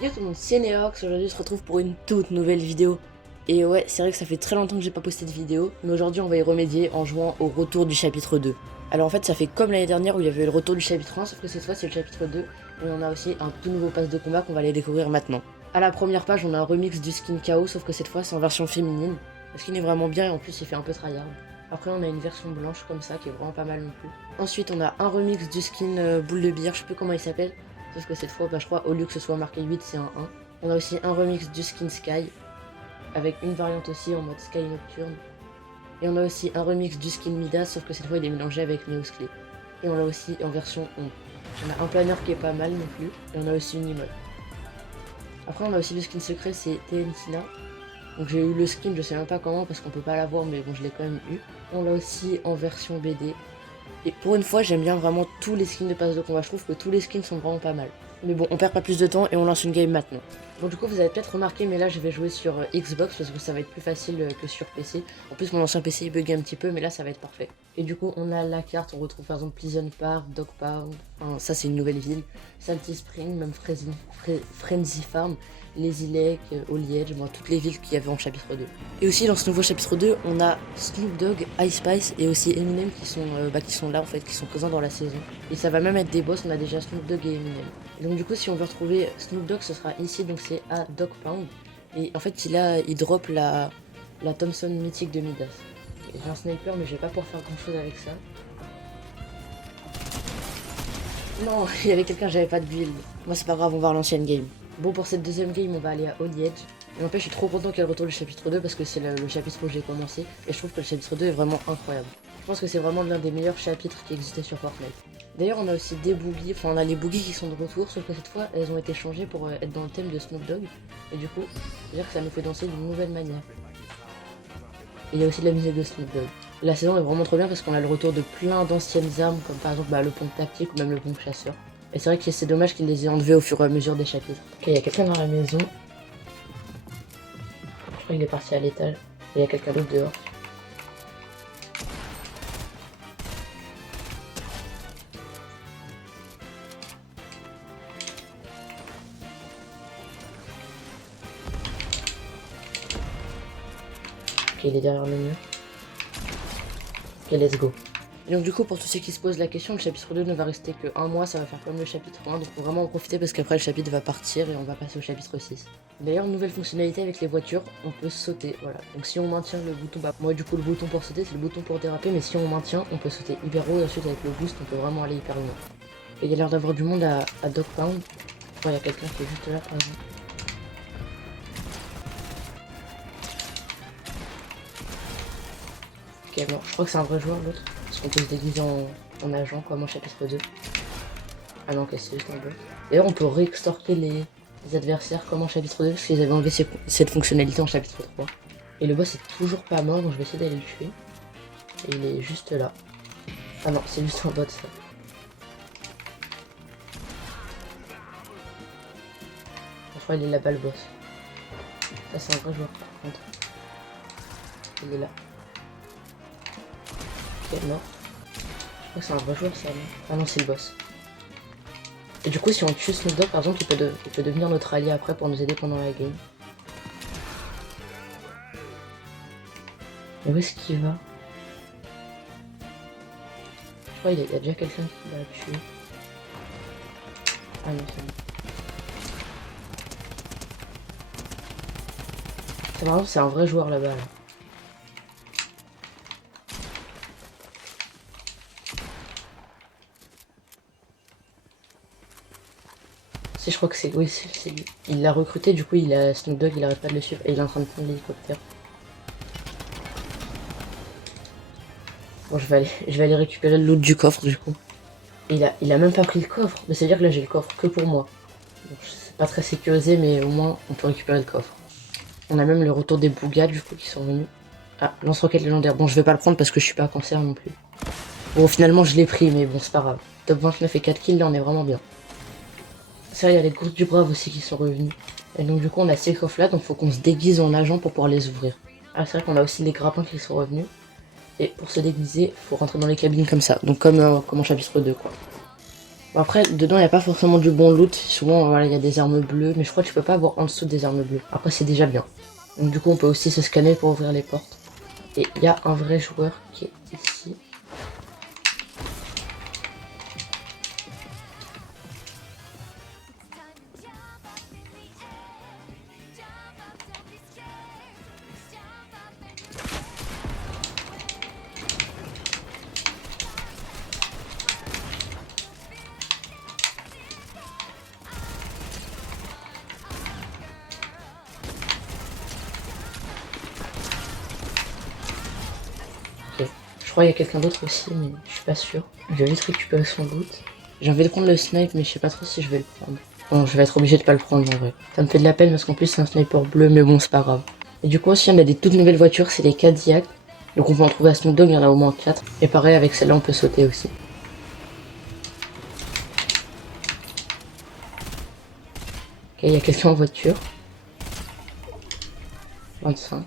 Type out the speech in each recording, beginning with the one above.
Yo tout le monde, c'est Neox, aujourd'hui on se retrouve pour une toute nouvelle vidéo. Et ouais, c'est vrai que ça fait très longtemps que j'ai pas posté de vidéo, mais aujourd'hui on va y remédier en jouant au retour du chapitre 2. Alors en fait ça fait comme l'année dernière où il y avait le retour du chapitre 1, sauf que cette fois c'est le chapitre 2, et on a aussi un tout nouveau pass de combat qu'on va aller découvrir maintenant. À la première page on a un remix du skin KO, sauf que cette fois c'est en version féminine. Le skin est vraiment bien et en plus il fait un peu tryhard. Après on a une version blanche comme ça qui est vraiment pas mal non plus. Ensuite on a un remix du skin boule de billard, je sais plus comment il s'appelle. Sauf que cette fois, je crois, au lieu que ce soit marqué 8, c'est un 1. On a aussi un remix du skin Sky, avec une variante aussi en mode Sky Nocturne. Et on a aussi un remix du skin Midas, sauf que cette fois il est mélangé avec Neos Clay. Et on l'a aussi en version 11. On a un planeur qui est pas mal non plus, et on a aussi une emote. Après on a aussi le skin secret, c'est TNTina. Donc j'ai eu le skin, je sais même pas comment parce qu'on peut pas l'avoir, mais bon je l'ai quand même eu. On l'a aussi en version BD. Et pour une fois, j'aime bien vraiment tous les skins de passe de combat. Je trouve que tous les skins sont vraiment pas mal. Mais bon, on perd pas plus de temps et on lance une game maintenant. Bon, du coup, vous avez peut-être remarqué, mais là, je vais jouer sur Xbox parce que ça va être plus facile que sur PC. En plus, mon ancien PC il bug un petit peu, mais là, ça va être parfait. Et du coup, on a la carte. On retrouve par exemple Pleasant Park, Dog Pound. Enfin, ça, c'est une nouvelle ville. Salty Spring, même Frenzy Farm, Lazy Lake, Holy Edge, moi, toutes les villes qu'il y avait en chapitre 2. Et aussi, dans ce nouveau chapitre 2, on a Snoop Dogg, Ice Spice et aussi Eminem qui sont là en fait, qui sont présents dans la saison. Et ça va même être des boss, on a déjà Snoop Dogg et Eminem. Et donc du coup si on veut retrouver Snoop Dogg ce sera ici, donc c'est à Dog Pound. Et en fait il drop la Thompson mythique de Midas. J'ai un sniper mais je vais pas pouvoir faire grand chose avec ça. Non, il y avait quelqu'un, j'avais pas de build. Moi c'est pas grave, on va relancer une game. Bon pour cette deuxième game on va aller à Holy Edge. Et en fait je suis trop content qu'elle retourne le chapitre 2 parce que c'est le chapitre où j'ai commencé. Et je trouve que le chapitre 2 est vraiment incroyable. Je pense que c'est vraiment l'un des meilleurs chapitres qui existait sur Fortnite. D'ailleurs on a aussi des boogies, enfin on a les boogies qui sont de retour, sauf que cette fois elles ont été changées pour être dans le thème de Snoop Dogg. Et du coup, c'est-à-dire que ça nous fait danser d'une nouvelle manière. Et il y a aussi de la musique de Snoop Dogg. La saison est vraiment trop bien parce qu'on a le retour de plein d'anciennes armes, comme par exemple le pont tactique ou même le pont chasseur. Et c'est vrai que c'est dommage qu'ils les aient enlevés au fur et à mesure des chapitres. Ok, il y a quelqu'un dans la maison. Je crois qu'il est parti à l'étage. Et il y a quelqu'un d'autre dehors. Ok, il est derrière le mur. Ok, let's go. Et donc du coup, pour tous ceux qui se posent la question, le chapitre 2 ne va rester que un mois, ça va faire comme le chapitre 1, donc faut vraiment en profiter parce qu'après le chapitre va partir et on va passer au chapitre 6. D'ailleurs, nouvelle fonctionnalité avec les voitures, on peut sauter, voilà. Donc si on maintient le bouton, moi du coup le bouton pour sauter c'est le bouton pour déraper, mais si on maintient, on peut sauter hyper haut et ensuite avec le boost, on peut vraiment aller hyper loin. Et il y a l'air d'avoir du monde à Dog Pound. Ouais, il y a quelqu'un qui est juste là par exemple. Ok, bon, je crois que c'est un vrai joueur l'autre, parce qu'on peut se déguiser en agent comme en chapitre 2. Ah non, ok, c'est juste un bot. D'ailleurs, on peut réextorquer les adversaires comme en chapitre 2, parce qu'ils avaient enlevé cette fonctionnalité en chapitre 3. Et le boss est toujours pas mort, donc je vais essayer d'aller le tuer. Et il est juste là. Ah non, c'est juste un bot ça. Je crois qu'il est là-bas le boss. Ça c'est un vrai joueur par contre. Il est là. Ok, mort. Je crois que c'est un vrai joueur ça, non? Ah non, c'est le boss. Et du coup, si on tue Snoop Dogg, par exemple, il peut devenir notre allié après pour nous aider pendant la game. Mais où est-ce qu'il va? Je crois qu'il y a déjà quelqu'un qui l'a tué. Ah non, c'est bon. C'est marrant, c'est un vrai joueur là-bas. Là. Si je crois que c'est. Oui, c'est lui. Il l'a recruté, du coup il a Snoop Dogg, il arrête pas de le suivre et il est en train de prendre l'hélicoptère. Bon, je vais aller récupérer le loot du coffre du coup. Il a même pas pris le coffre, mais c'est à dire que là j'ai le coffre que pour moi. Donc c'est pas très sécurisé, mais au moins on peut récupérer le coffre. On a même le retour des Bougas du coup qui sont venus. Ah, lance-roquette légendaire. Bon, je vais pas le prendre parce que je suis pas à cancer non plus. Bon, finalement je l'ai pris, mais bon, c'est pas grave. Top 29 et 4 kills, là on est vraiment bien. C'est vrai, il y a les courses du brave aussi qui sont revenus. Et donc du coup on a ces coffres là, donc faut qu'on se déguise en agent pour pouvoir les ouvrir. Ah, c'est vrai qu'on a aussi les grappins qui sont revenus. Et pour se déguiser, faut rentrer dans les cabines comme ça. Donc comme en chapitre 2 quoi. Bon, après, dedans, il n'y a pas forcément du bon loot. Souvent, voilà, il y a des armes bleues, mais je crois que tu peux pas avoir en dessous des armes bleues. Après, c'est déjà bien. Donc du coup, on peut aussi se scanner pour ouvrir les portes. Et il y a un vrai joueur qui est ici. Ok. Je crois qu'il y a quelqu'un d'autre aussi, mais je suis pas sûr. Je vais vite récupérer son loot. J'ai envie de prendre le snipe, mais je sais pas trop si je vais le prendre. Bon, je vais être obligé de pas le prendre en vrai. Ça me fait de la peine parce qu'en plus c'est un sniper bleu, mais bon, c'est pas grave. Et du coup aussi, on a des toutes nouvelles voitures, c'est les Cadillac. Donc on peut en trouver à Snoop Dogg, il y en a au moins 4. Et pareil, avec celle-là, on peut sauter aussi. Ok, il y a quelqu'un en voiture. 25.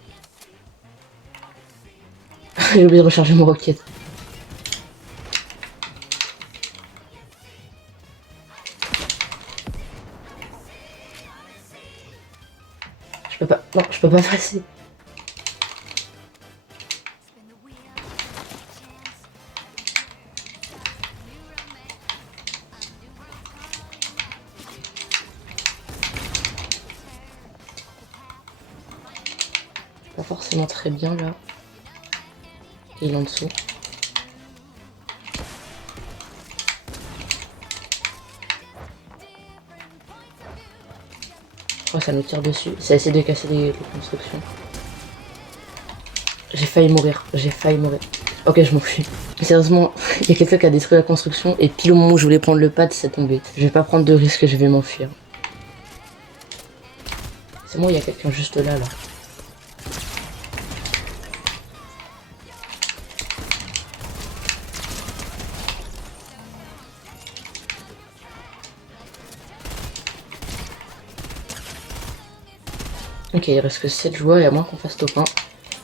J'ai oublié de recharger mon roquette. Je peux pas. Non, je peux pas passer. Pas forcément très bien là. Et il est en dessous. Oh, ça nous tire dessus. Ça essaie de casser les constructions. J'ai failli mourir. J'ai failli mourir. Ok, je m'enfuis. Sérieusement, il y a quelqu'un qui a détruit la construction et pile au moment où je voulais prendre le pad, c'est tombé. Je vais pas prendre de risque, je vais m'enfuir. C'est moi, il y a quelqu'un juste là, là. Ok, il reste que 7 joueurs et à moins qu'on fasse top 1.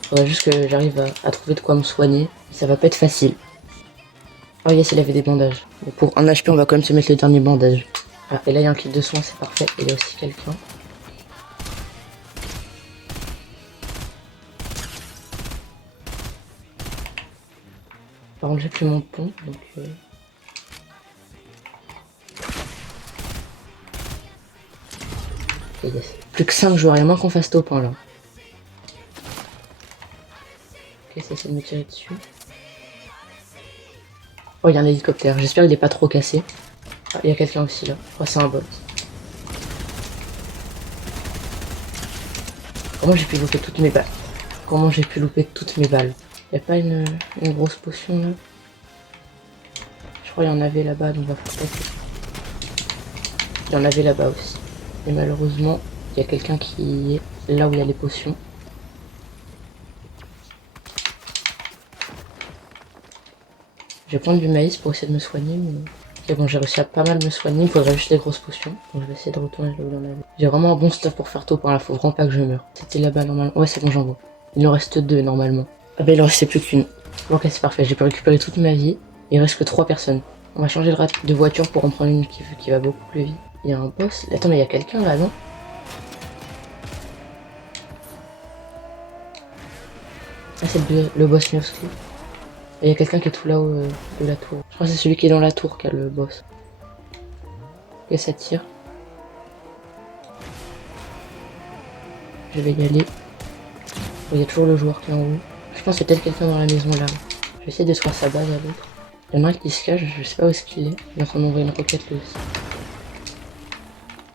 Faudrait juste que j'arrive à trouver de quoi me soigner. Ça va pas être facile. Oh yes, il avait des bandages. Bon, pour un HP, on va quand même se mettre le dernier bandage. Ah, et là, il y a un kit de soins, c'est parfait. Et il y a aussi quelqu'un. Par contre, j'ai plus mon pont, donc... Ok, yes. Plus que 5 joueurs, il y a moins qu'on fasse top 1 là. Ok, ça essaie de me tirer dessus. Oh, il y a un hélicoptère. J'espère qu'il est pas trop cassé. Ah, il y a quelqu'un aussi là. Oh, c'est un bot. Comment j'ai pu louper toutes mes balles? Comment j'ai pu louper toutes mes balles? Y a pas une grosse potion là? Je crois qu'il y en avait là-bas, donc on va faire passer. Il y en avait là-bas aussi. Et malheureusement, il y a quelqu'un qui est là où il y a les potions. Je vais prendre du maïs pour essayer de me soigner, mais... Ok, bon, j'ai réussi à pas mal me soigner, il faudrait juste des grosses potions. Donc je vais essayer de retourner là où il y en avait. J'ai vraiment un bon stuff pour faire top 1 là, faut vraiment pas que je meure. C'était là-bas normalement. Ouais, c'est bon, j'en vois. Il en reste 2 normalement. Ah bah il en restait plus qu'une. Ok, c'est parfait, j'ai pu récupérer toute ma vie. Il reste que 3 personnes. On va changer de voiture pour en prendre une qui va beaucoup plus vite. Il y a un boss. Attends, mais il y a quelqu'un là, non? Ah, c'est le boss Miowski. Il y a quelqu'un qui est tout là-haut de la tour. Je crois que c'est celui qui est dans la tour qui a le boss. Et ça tire. Je vais y aller. Oh, il y a toujours le joueur qui est en haut. Je pense qu'il y a peut-être quelqu'un dans la maison là. Je vais essayer de détruire sa base à l'autre. Il y en a un qui se cache, je sais pas où est-ce qu'il est. Il est en train d'envoyer une roquette lui aussi.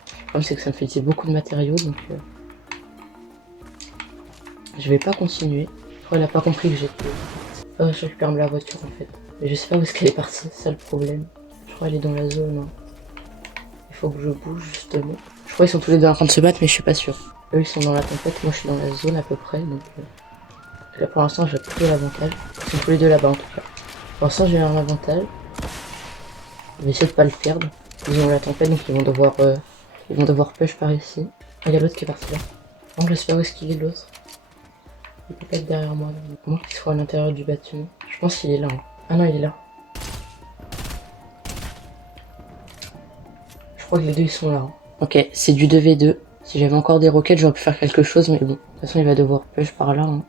Le problème c'est que ça me fait utiliser beaucoup de matériaux donc je vais pas continuer. Je crois qu'il a pas compris que j'étais... Oh, je récupère la voiture en fait. Mais je sais pas où est-ce qu'elle est partie, c'est ça le problème. Je crois qu'elle est dans la zone. Hein. Il faut que je bouge justement. Je crois qu'ils sont tous les deux en train de se battre mais je suis pas sûr. Eux ils sont dans la tempête, moi je suis dans la zone à peu près donc... Là pour l'instant j'ai plutôt l'avantage. Ils sont tous les deux là-bas en tout cas. Pour l'instant j'ai un avantage. Je vais essayer de pas le perdre. Ils ont la tempête donc ils vont devoir push par ici. Ah, il y a l'autre qui est parti là. Bon, je sais pas où est-ce qu'il est l'autre. Il peut pas être derrière moi. Comment qu'il soit à l'intérieur du bâtiment. Je pense qu'il est là. Hein. Ah non il est là. Je crois que les deux ils sont là. Hein. Ok, c'est du 2v2. Si j'avais encore des roquettes, j'aurais pu faire quelque chose, mais bon. De toute façon, il va devoir push par là. Hein.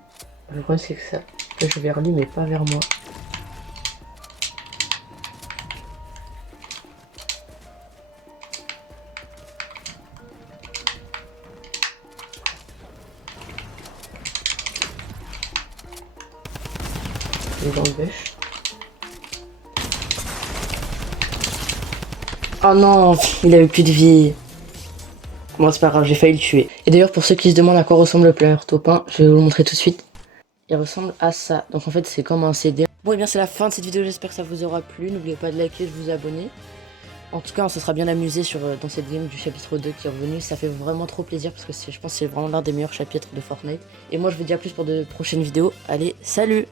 Le problème, c'est que ça push vers lui, mais pas vers moi. Il est dans le bush. Oh non, il avait plus de vie. Bon, c'est pas grave, j'ai failli le tuer. Et d'ailleurs, pour ceux qui se demandent à quoi ressemble le player top 1, je vais vous le montrer tout de suite. Il ressemble à ça. Donc en fait, c'est comme un CD. Bon, et bien c'est la fin de cette vidéo, j'espère que ça vous aura plu. N'oubliez pas de liker et de vous abonner. En tout cas, on se sera bien amusé dans cette game du chapitre 2 qui est revenu. Ça fait vraiment trop plaisir parce que je pense que c'est vraiment l'un des meilleurs chapitres de Fortnite. Et moi, je vous dis à plus pour de prochaines vidéos. Allez, salut!